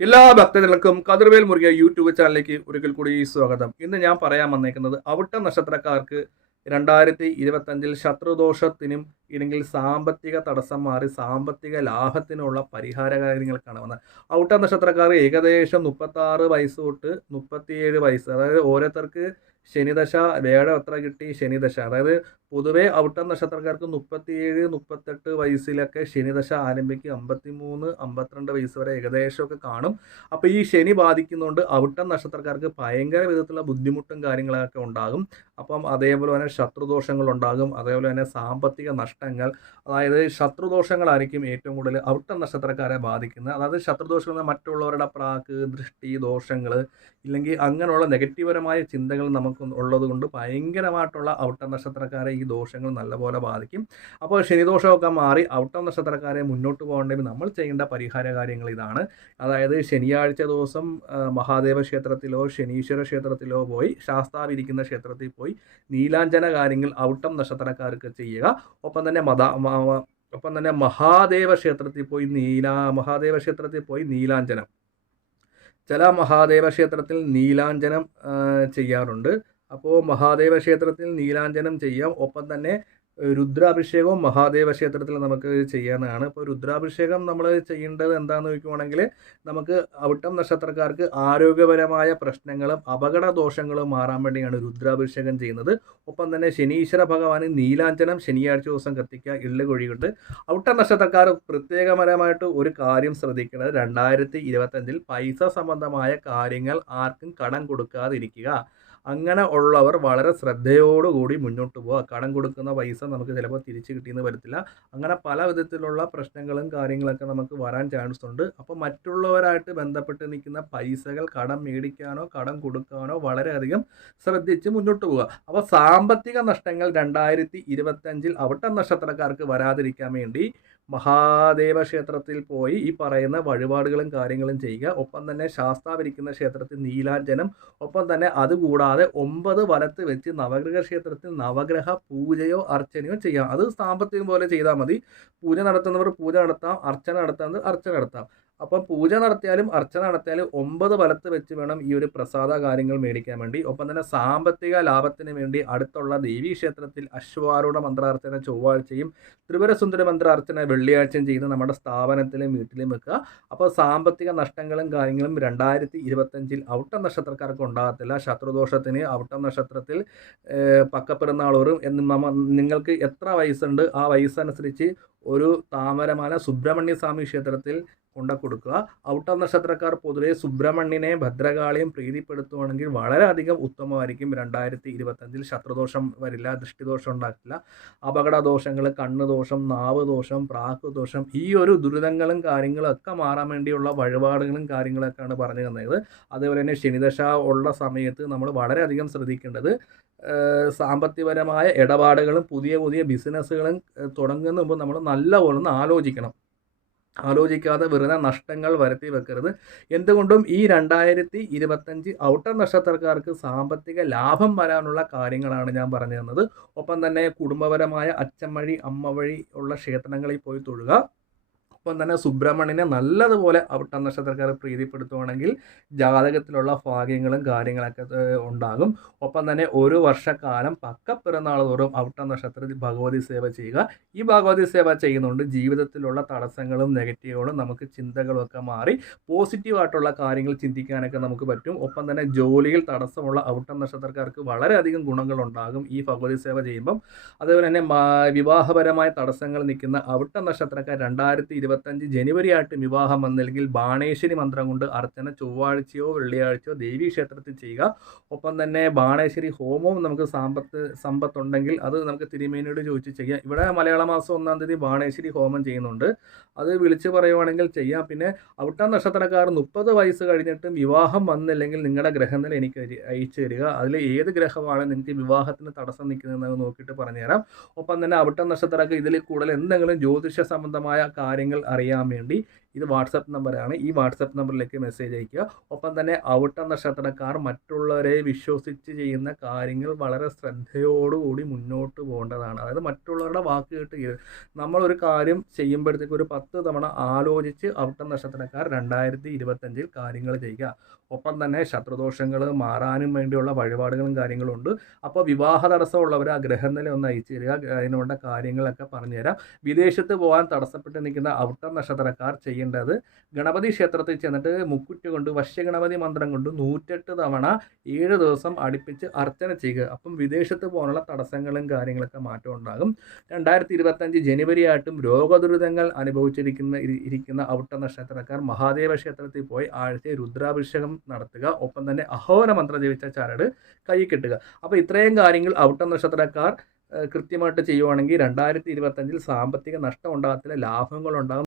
എല്ലാ ഭക്തജനങ്ങൾക്കും കതിർവേൽ മുരുകിയ യൂട്യൂബ് ചാനലിലേക്ക് ഒരിക്കൽ കൂടി സ്വാഗതം. ഇന്ന് ഞാൻ പറയാൻ വന്നേക്കുന്നത് അവിട്ട നക്ഷത്രക്കാർക്ക് 2025 ശത്രുദോഷത്തിനും ഇല്ലെങ്കിൽ സാമ്പത്തിക തടസ്സം മാറി സാമ്പത്തിക ലാഭത്തിനുള്ള പരിഹാര കാര്യങ്ങൾക്കാണ് വന്നത്. അവിട്ട നക്ഷത്രക്കാർ ഏകദേശം 36 വയസ്സ് തൊട്ട് 37 വയസ്സ്, അതായത് ഓരോരുത്തർക്ക് ശനിദശ വേഴം എത്ര കിട്ടി, ശനിദശ, അതായത് പൊതുവെ അവിട്ടം നക്ഷത്രക്കാർക്ക് 37 38 വയസ്സിലൊക്കെ ശനിദശ ആരംഭിക്കും. 53 52 വയസ്സ് വരെ ഏകദേശമൊക്കെ കാണും. അപ്പോൾ ഈ ശനി ബാധിക്കുന്നതുകൊണ്ട് അവിട്ടം നക്ഷത്രക്കാർക്ക് ഭയങ്കര വിധത്തിലുള്ള ബുദ്ധിമുട്ടും കാര്യങ്ങളൊക്കെ ഉണ്ടാകും. അപ്പം അതേപോലെ തന്നെ ശത്രുദോഷങ്ങൾ ഉണ്ടാകും, അതേപോലെ തന്നെ സാമ്പത്തിക നഷ്ടങ്ങൾ. അതായത് ശത്രുദോഷങ്ങളായിരിക്കും ഏറ്റവും കൂടുതൽ അവിട്ടം നക്ഷത്രക്കാരെ ബാധിക്കുന്നത്. അതായത് ശത്രുദോഷങ്ങൾ മറ്റുള്ളവരുടെ പ്രാക്ക്, ദൃഷ്ടി ദോഷങ്ങൾ, ഇല്ലെങ്കിൽ അങ്ങനെയുള്ള നെഗറ്റീവപരമായ ചിന്തകൾ നമുക്ക് ഉള്ളത് കൊണ്ട് ഭയങ്കരമായിട്ടുള്ള അവിട്ടം നക്ഷത്രക്കാരെ ഈ ദോഷങ്ങൾ നല്ലപോലെ ബാധിക്കും. അപ്പോൾ ശനിദോഷമൊക്കെ മാറി അവിട്ടം നക്ഷത്രക്കാരെ മുന്നോട്ട് പോകേണ്ടത് നമ്മൾ ചെയ്യേണ്ട പരിഹാര കാര്യങ്ങൾ ഇതാണ്. അതായത് ശനിയാഴ്ച ദിവസം മഹാദേവ ക്ഷേത്രത്തിലോ ശനീശ്വര ക്ഷേത്രത്തിലോ പോയി, ശാസ്താവിരിക്കുന്ന ക്ഷേത്രത്തിൽ പോയി നീലാഞ്ജന കാര്യങ്ങൾ അവിട്ടം നക്ഷത്രക്കാർക്ക് ചെയ്യുക. ഒപ്പം തന്നെ മഹാദേവ ക്ഷേത്രത്തിൽ പോയി നീലാഞ്ജനം, ചില മഹാദേവ ക്ഷേത്രത്തിൽ നീലാഞ്ജനം ചെയ്യാറുണ്ട്. അപ്പോൾ മഹാദേവ ക്ഷേത്രത്തിൽ നീലാഞ്ജനം ചെയ്യാം. ഒപ്പം തന്നെ രുദ്രാഭിഷേകവും മഹാദേവ ക്ഷേത്രത്തിൽ നമുക്ക് ചെയ്യാവുന്നതാണ്. ഇപ്പോൾ രുദ്രാഭിഷേകം നമ്മൾ ചെയ്യേണ്ടത് എന്താണെന്ന് ചോദിക്കുവാണെങ്കിൽ, നമുക്ക് അവിട്ടം നക്ഷത്രക്കാർക്ക് ആരോഗ്യപരമായ പ്രശ്നങ്ങളും അപകട ദോഷങ്ങളും മാറാൻ വേണ്ടിയാണ് രുദ്രാഭിഷേകം ചെയ്യുന്നത്. ഒപ്പം തന്നെ ശനീശ്വര ഭഗവാന് നീലാഞ്ജനം ശനിയാഴ്ച ദിവസം കത്തിക്കുക, എള്ള് കൊഴിയുണ്ട്. അവിട്ടം നക്ഷത്രക്കാർ പ്രത്യേകപരമായിട്ട് ഒരു കാര്യം ശ്രദ്ധിക്കേണ്ടത്, 2025 പൈസ സംബന്ധമായ കാര്യങ്ങൾ ആർക്കും കടം കൊടുക്കാതിരിക്കുക. അങ്ങനെ ഉള്ളവർ വളരെ ശ്രദ്ധയോടുകൂടി മുന്നോട്ട് പോവുക. കടം കൊടുക്കുന്ന പൈസ നമുക്ക് ചിലപ്പോൾ തിരിച്ച് കിട്ടിയെന്ന് വരത്തില്ല. അങ്ങനെ പല വിധത്തിലുള്ള പ്രശ്നങ്ങളും കാര്യങ്ങളൊക്കെ നമുക്ക് വരാൻ ചാൻസ് ഉണ്ട്. അപ്പോൾ മറ്റുള്ളവരായിട്ട് ബന്ധപ്പെട്ട് നിൽക്കുന്ന പൈസകൾ കടം മേടിക്കാനോ കടം കൊടുക്കാനോ വളരെയധികം ശ്രദ്ധിച്ച് മുന്നോട്ട് പോവുക. അപ്പോൾ സാമ്പത്തിക നഷ്ടങ്ങൾ 2025 അവിട്ടം നക്ഷത്രക്കാർക്ക് വരാതിരിക്കാൻ വേണ്ടി മഹാദേവ ക്ഷേത്രത്തിൽ പോയി ഈ പറയുന്ന വഴിപാടുകളും കാര്യങ്ങളും ചെയ്യുക. ഒപ്പം തന്നെ ശാസ്താവിരിക്കുന്ന ക്ഷേത്രത്തിൽ നീലാഞ്ജനം, ഒപ്പം തന്നെ അതുകൂടാതെ 9 വലത്ത് വെച്ച് നവഗ്രഹ ക്ഷേത്രത്തിൽ നവഗ്രഹ പൂജയോ അർച്ചനയോ ചെയ്യാം. അത് സാമ്പത്തികം പോലെ ചെയ്താൽ മതി. പൂജ നടത്തുന്നവർ പൂജ നടത്താം, അർച്ചന നടത്തുന്നത് അർച്ചന നടത്താം. അപ്പം പൂജ നടത്തിയാലും അർച്ചന നടത്തിയാലും 9 വലത്ത് വെച്ച് വേണം ഈ ഒരു പ്രസാദ കാര്യങ്ങൾ മേടിക്കാൻ വേണ്ടി. ഒപ്പം തന്നെ സാമ്പത്തിക ലാഭത്തിന് വേണ്ടി അടുത്തുള്ള ദേവീ ക്ഷേത്രത്തിൽ അശ്വാരൂഢ മന്ത്രാർച്ചന ചൊവ്വാഴ്ചയും ത്രിപുരസുന്ദര മന്ത്രാർച്ചന വെള്ളിയാഴ്ചയും ചെയ്ത് നമ്മുടെ സ്ഥാപനത്തിലും വീട്ടിലും വെക്കുക. അപ്പോൾ സാമ്പത്തിക നഷ്ടങ്ങളും കാര്യങ്ങളും 2025 ഔട്ടം നക്ഷത്രക്കാർക്ക് ഉണ്ടാകത്തില്ല. ശത്രുദോഷത്തിന് ഔട്ടം നക്ഷത്രത്തിൽ പക്കപ്പിറന്നാളോറും നിങ്ങൾക്ക് എത്ര വയസ്സുണ്ട് ആ വയസ്സനുസരിച്ച് ഒരു താമരമാല സുബ്രഹ്മണ്യ സ്വാമി ക്ഷേത്രത്തിൽ കൊടുക്കുക. ഔട്ടം നക്ഷത്രക്കാർ പൊതുവെ സുബ്രഹ്മണ്യനെ ഭദ്രകാളിയും പ്രീതിപ്പെടുത്തുവാണെങ്കിൽ വളരെയധികം ഉത്തമമായിരിക്കും. 2025 ശത്രുദോഷം വരില്ല, ദൃഷ്ടിദോഷം ഉണ്ടാക്കില്ല. അപകട ദോഷങ്ങൾ, കണ്ണ് ദോഷം, നാവ് ദോഷം, പ്രാക്ക് ദോഷം, ഈ ഒരു ദുരിതങ്ങളും കാര്യങ്ങളും ഒക്കെ മാറാൻ വേണ്ടിയുള്ള വഴിപാടുകളും കാര്യങ്ങളൊക്കെയാണ് പറഞ്ഞു തന്നത്. അതേപോലെ തന്നെ ശനിദശ ഉള്ള സമയത്ത് നമ്മൾ വളരെയധികം ശ്രദ്ധിക്കേണ്ടത്, സാമ്പത്തികപരമായ ഇടപാടുകളും പുതിയ പുതിയ ബിസിനസ്സുകളും തുടങ്ങുന്ന മുമ്പ് നമ്മൾ നല്ലപോലെ ഒന്ന് ആലോചിക്കാതെ വെറുതെ നഷ്ടങ്ങൾ വരുത്തി വെക്കരുത്. എന്തുകൊണ്ടും ഈ 2025 ഔട്ടം നക്ഷത്രക്കാർക്ക് സാമ്പത്തിക ലാഭം വരാനുള്ള കാര്യങ്ങളാണ് ഞാൻ പറഞ്ഞു തന്നത്. ഒപ്പം തന്നെ കുടുംബപരമായ അച്ഛൻ വഴി അമ്മ വഴി ഉള്ള ക്ഷേത്രങ്ങളിൽ പോയി തൊഴുക. ഒപ്പം തന്നെ സുബ്രഹ്മണ്യനെ നല്ലതുപോലെ ഔട്ടം നക്ഷത്രക്കാർ പ്രീതിപ്പെടുത്തുവാണെങ്കിൽ ജാതകത്തിലുള്ള ഭാഗ്യങ്ങളും കാര്യങ്ങളൊക്കെ ഉണ്ടാകും. ഒപ്പം തന്നെ ഒരു വർഷക്കാലം പക്കപ്പിറന്നാൾ തോറും ഔട്ടം നക്ഷത്രത്തിൽ ഭഗവതി സേവ ചെയ്യുക. ഈ ഭഗവതി സേവ ചെയ്യുന്നതുകൊണ്ട് ജീവിതത്തിലുള്ള തടസ്സങ്ങളും നെഗറ്റീവുകളും നമുക്ക് ചിന്തകളും ഒക്കെ മാറി പോസിറ്റീവായിട്ടുള്ള കാര്യങ്ങൾ ചിന്തിക്കാനൊക്കെ നമുക്ക് പറ്റും. ഒപ്പം തന്നെ ജോലിയിൽ തടസ്സമുള്ള ഔട്ടം നക്ഷത്രക്കാർക്ക് വളരെയധികം ഗുണങ്ങളുണ്ടാകും ഈ ഭഗവതി സേവ ചെയ്യുമ്പം. അതേപോലെ തന്നെ വിവാഹപരമായ തടസ്സങ്ങൾ നിൽക്കുന്ന ഔട്ടം നക്ഷത്രക്കാർ 2025 ജനുവരി ആയിട്ട് വിവാഹം വന്നില്ലെങ്കിൽ ബാണേശ്വരി മന്ത്രം കൊണ്ട് അർച്ചന ചൊവ്വാഴ്ചയോ വെള്ളിയാഴ്ചയോ ദേവീ ക്ഷേത്രത്തിൽ ചെയ്യുക. ഒപ്പം തന്നെ ബാണേശ്വരി ഹോമവും നമുക്ക് സമ്പത്തുണ്ടെങ്കിൽ അത് നമുക്ക് തിരുമേനിയോട് ചോദിച്ച് ചെയ്യാം. ഇവിടെ മലയാള മാസം 1-ാം തീയതി ബാണേശ്വരി ഹോമം ചെയ്യുന്നുണ്ട്, അത് വിളിച്ച് പറയുവാണെങ്കിൽ ചെയ്യാം. പിന്നെ ഔട്ടം നക്ഷത്രക്കാർ 30 വയസ്സ് കഴിഞ്ഞിട്ടും വിവാഹം വന്നില്ലെങ്കിൽ നിങ്ങളുടെ ഗ്രഹനില എനിക്ക് അയച്ചു തരിക. അതിൽ ഏത് ഗ്രഹമാണ് നിങ്ങൾക്ക് വിവാഹത്തിന് തടസ്സം നിൽക്കുന്നതെന്ന് നോക്കിയിട്ട് പറഞ്ഞുതരാം. ഒപ്പം തന്നെ ഔട്ടം നക്ഷത്രക്കാർക്ക് ഇതിൽ കൂടുതൽ എന്തെങ്കിലും ജ്യോതിഷ സംബന്ധമായ കാര്യങ്ങൾ അറിയാൻ വേണ്ടി ഇത് വാട്സപ്പ് നമ്പറാണ്. ഈ വാട്സപ്പ് നമ്പറിലേക്ക് മെസ്സേജ് അയക്കുക. ഒപ്പം തന്നെ അവിട്ട നക്ഷത്രക്കാർ മറ്റുള്ളവരെ വിശ്വസിച്ച് ചെയ്യുന്ന കാര്യങ്ങൾ വളരെ ശ്രദ്ധയോടുകൂടി മുന്നോട്ട് പോകേണ്ടതാണ്. അതായത് മറ്റുള്ളവരുടെ വാക്ക് കേട്ട് നമ്മളൊരു കാര്യം ചെയ്യുമ്പോഴത്തേക്ക് ഒരു 10 തവണ ആലോചിച്ച് അവിട്ട നക്ഷത്രക്കാർ 2025 കാര്യങ്ങൾ ചെയ്യുക. ഒപ്പം തന്നെ ശത്രുദോഷങ്ങൾ മാറാനും വേണ്ടിയുള്ള വഴിപാടുകളും കാര്യങ്ങളും ഉണ്ട്. അപ്പോൾ വിവാഹ തടസ്സമുള്ളവർ ആ ഗ്രഹനില ഒന്ന് അയച്ചു തരിക. അതിനുള്ള കാര്യങ്ങളൊക്കെ പറഞ്ഞുതരാം. വിദേശത്ത് പോകാൻ തടസ്സപ്പെട്ട് നിൽക്കുന്ന അവിട്ട നക്ഷത്രക്കാർ ചെയ്യേണ്ടത് ഗണപതി ക്ഷേത്രത്തിൽ ചെന്നിട്ട് മുക്കുറ്റി കൊണ്ട് വശ്യഗണപതി മന്ത്രം കൊണ്ട് 108 തവണ 7 ദിവസം അടുപ്പിച്ച് അർച്ചന ചെയ്യുക. അപ്പം വിദേശത്ത് പോകാനുള്ള തടസ്സങ്ങളും കാര്യങ്ങളൊക്കെ മാറ്റം ഉണ്ടാകും. 2025 ജനുവരി ആയിട്ടും രോഗദുരിതങ്ങൾ അനുഭവിച്ചിരിക്കുന്ന അവിട്ട നക്ഷത്രക്കാർ മഹാദേവ ക്ഷേത്രത്തിൽ പോയി ആഴ്ച രുദ്രാഭിഷേകം നടത്തുക. ഒപ്പം തന്നെ അഹോര മന്ത്രം ജപിച്ച ചരട് കൈ കെട്ടുക. അപ്പോൾ ഇത്രയും കാര്യങ്ങൾ അവിട്ട നക്ഷത്രക്കാർ കൃത്യമായിട്ട് ചെയ്യുവാണെങ്കിൽ 2025 സാമ്പത്തിക നഷ്ടം ഉണ്ടാകത്തില്ല, ലാഭങ്ങളുണ്ടാകും.